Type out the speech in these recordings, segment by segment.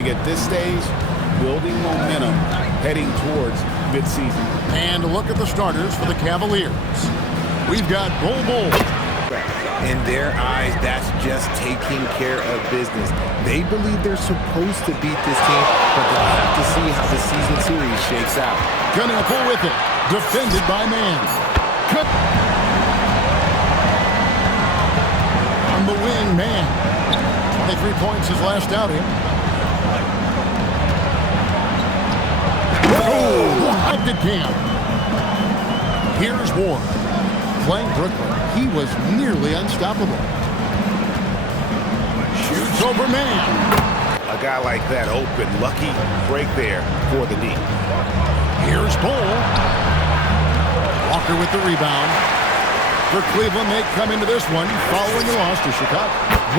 At this stage, building momentum heading towards midseason. And look at the starters for the Cavaliers. We've got Bull. In their eyes, that's just taking care of business. They believe they're supposed to beat this team, but they'll have to see how the season series shakes out. Gonna pull with it. Defended by man. On the wing, man. 23 points his last outing. Oh, did Cam. Here's Ward. Playing Brooklyn, he was nearly unstoppable. Shoots over man. A guy like that open, lucky break there for the knee. Here's Bull. Walker with the rebound. For Cleveland, they come into this one following the loss to Chicago.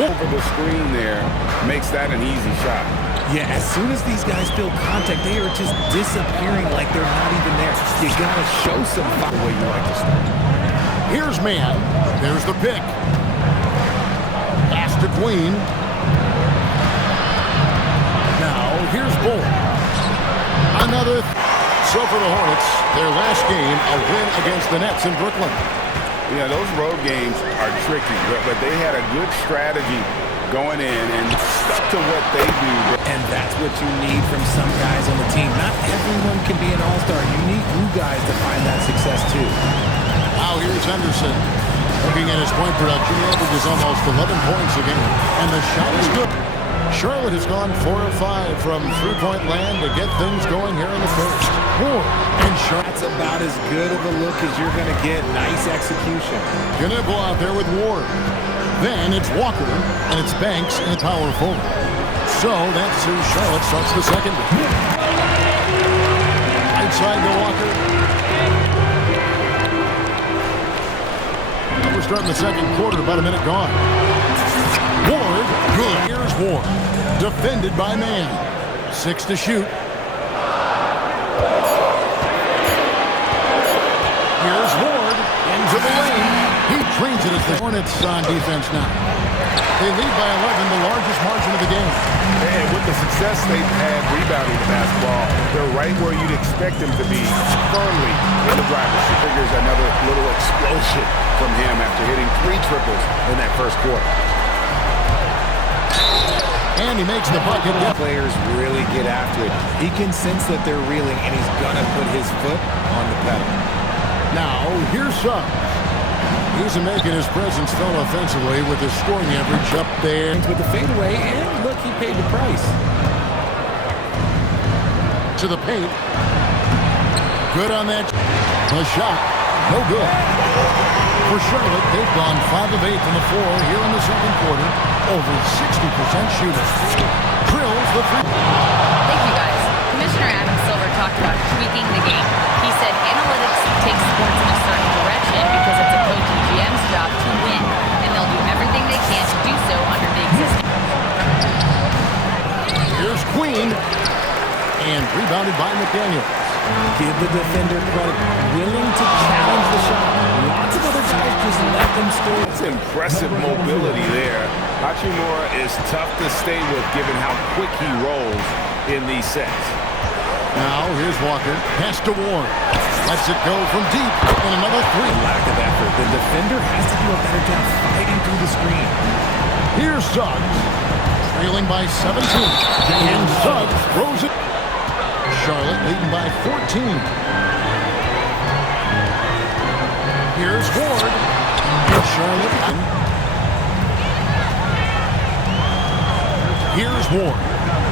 Over the screen there makes that an easy shot. Yeah, as soon as these guys feel contact, they are just disappearing like they're not even there. You gotta show some the way you like to start. Here's man. There's the pick. Pass to Queen. Now, here's Bull. Another. So for the Hornets, their last game, a win against the Nets in Brooklyn. Yeah, those road games are tricky, but they had a good strategy going in and stuck to what they do. And that's what you need from some guys on the team. Not everyone can be an all-star. You need new guys to find that success too. Now here's Henderson. Looking at his point production, he averages almost 11 points a game. And the shot is good. Charlotte has gone 4 of 5 from three-point land to get things going here in the first. And That's about as good of a look as you're going to get. Nice execution. Knibble out there with Ward. Then it's Walker, and it's Banks and power forward. So that's who Charlotte starts the second. Right side to Walker. We're starting the second quarter, about a minute gone. Ward, good. Here's Ward. Defended by man. 6 to shoot. Here's Ward into the lane. He trains it as the Hornets on defense now. They lead by 11, the largest margin of the game. And with the success they've had rebounding the basketball, they're right where you'd expect them to be, firmly in the driver's seat. Figures another little explosion from him after hitting 3 triples in that first quarter. And he makes the bucket. Players really get after it. He can sense that they're reeling, and he's going to put his foot on the pedal. Now, here's Suggs. He's making his presence felt offensively with his scoring average up there. With the fadeaway, and look, he paid the price. To the paint. Good on that. The shot. No good. For Charlotte, they've gone 5 of 8 from the floor here in the second quarter. Over 60% shooting. Drills the three. Thank you, guys. Commissioner Adam Silver talked about tweaking the game. He said analytics takes sports in a certain direction because it's a coach and GM's job to win, and they'll do everything they can to do so under the existing. Here's Queen. And rebounded by McDaniel. Give the defender credit. Willing to challenge the shot. Lots of other guys just let them score. It's impressive mobility there. Hachimura is tough to stay with given how quick he rolls in these sets. Now, here's Walker. Pass to Ward. Lets it go from deep. And another 3. Lack of effort. The defender has to do a better job fighting through the screen. Here's Suggs. Trailing by 17. And Suggs throws it. Charlotte leading by 14. Here's Ward. And Charlotte. Here's Ward.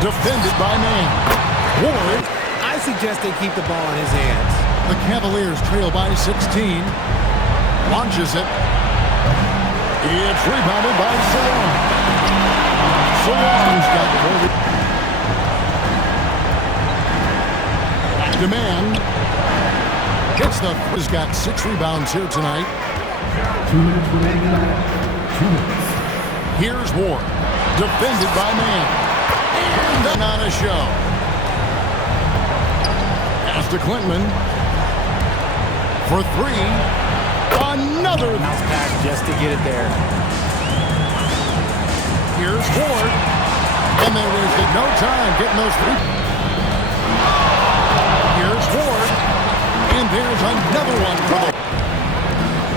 Defended by man. Ward. I suggest they keep the ball in his hands. The Cavaliers trail by 16. Launches it. It's rebounded by Salon. Salon's got it. Demand. Gets the. Has got 6 rebounds here tonight. 2 minutes remaining. 2 minutes. Here's Ward. Defended by man. And then on a show. Pass to Clinton. For 3. Another. Mouse pass just to get it there. Here's Ward. And they wasted no time getting those three. Here's Ward. And there's another one for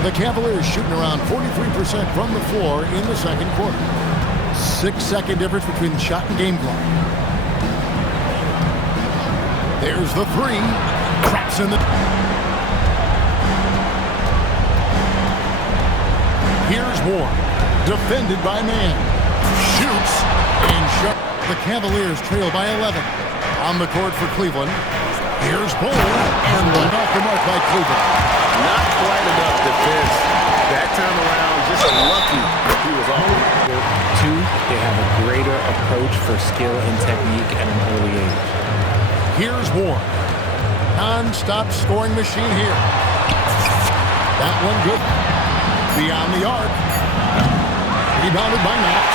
the Cavaliers, shooting around 43% from the floor in the second quarter. 6-second difference between shot and game clock. There's the three. Traps in the... Here's Ward. Defended by man. Shoots. And shot. The Cavaliers trail by 11. On the court for Cleveland. Here's Bull. And one off the mark by Cleveland. Not quite enough defense that time around. Just lucky he was off. Two, they have a greater approach for skill and technique at an early age. Here's Ward. Non-stop scoring machine here. That one good. Beyond the arc. Rebounded by Knox.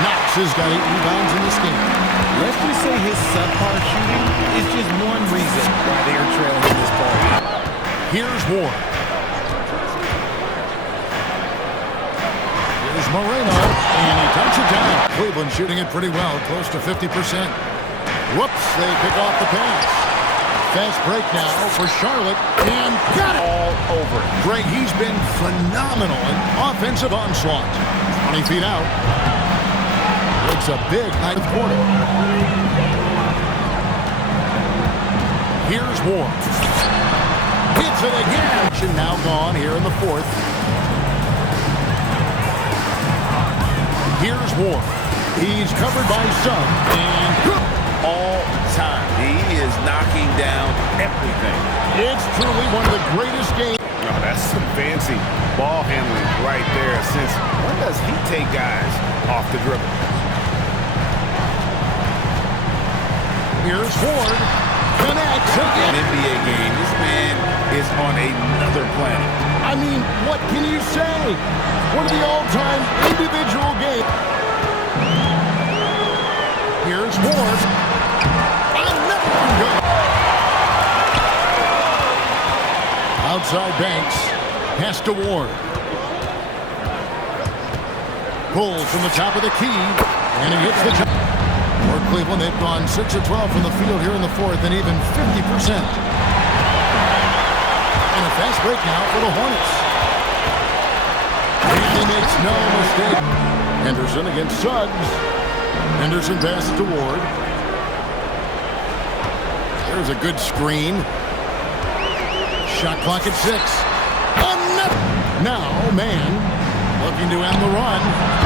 Knox has got 8 rebounds in this game. Let's just say his subpar shooting is just one reason why they are trailing this ball game. Here's Ward. Here's Moreno, and he dunks it down. Cleveland shooting it pretty well, close to 50%. Whoops, they pick off the pass. Fast break now for Charlotte, and got it! All over. Great, he's been phenomenal in offensive onslaught. 20 feet out. It's a big ninth quarter. Here's Ward. Hits it again. Now gone here in the fourth. Here's Ward. He's covered by Sun. And good. All time. He is knocking down everything. It's truly one of the greatest games. No, that's some fancy ball handling right there. Since when does he take guys off the dribble? Here's Ward. Connects again. An NBA game. This man is on another planet. I mean, what can you say? One of the all-time individual games. Here's Ward. Another one good. Outside Banks. Pass to Ward. Pulls from the top of the key. And he hits the top. For Cleveland, they've gone 6 of 12 from the field here in the fourth, and even 50%. And a fast break now for the Hornets. And he makes no mistake. Henderson against Suggs. Henderson passes to Ward. There's a good screen. Shot clock at 6. Another. Now, man, looking to end the run.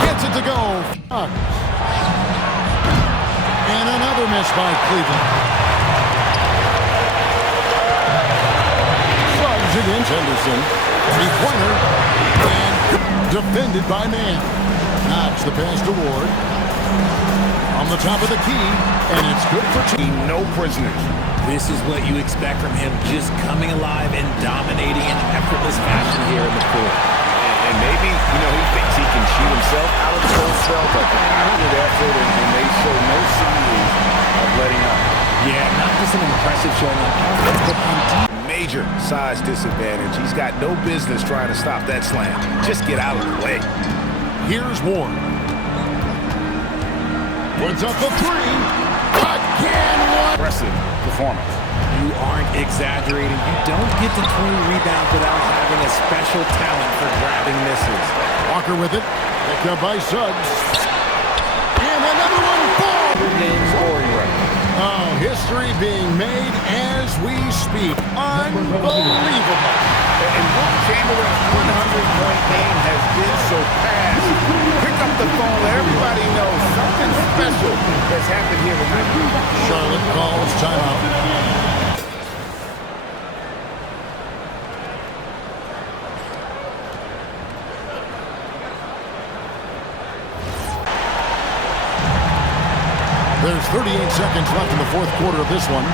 Gets it to go. And another miss by Cleveland. Suggs against Henderson. Three-pointer. And defended by man. Knox the pass to Ward. On the top of the key. And it's good for team. No prisoners. This is what you expect from him, just coming alive and dominating in effortless fashion here in the court. And maybe, he thinks he can shoot himself out of the cold spell, but good effort, and they show no signs of letting up. Yeah, not just an impressive showing on offense, but on defense. Major size disadvantage. He's got no business trying to stop that slam. Just get out of the way. Here's Ward. Puts up the three. Again, one. Impressive performance. You aren't exaggerating. You don't get to 20 rebounds without having a special talent for grabbing misses. Walker with it. Picked up by Suggs. And another one. Game scoring record. Oh, history being made as we speak. Unbelievable. And Will Chamberlain's 100-point game has been so fast. Pick up the phone. Everybody knows something special has happened here tonight. Charlotte calls timeout. There's 38 seconds left in the fourth quarter of this one.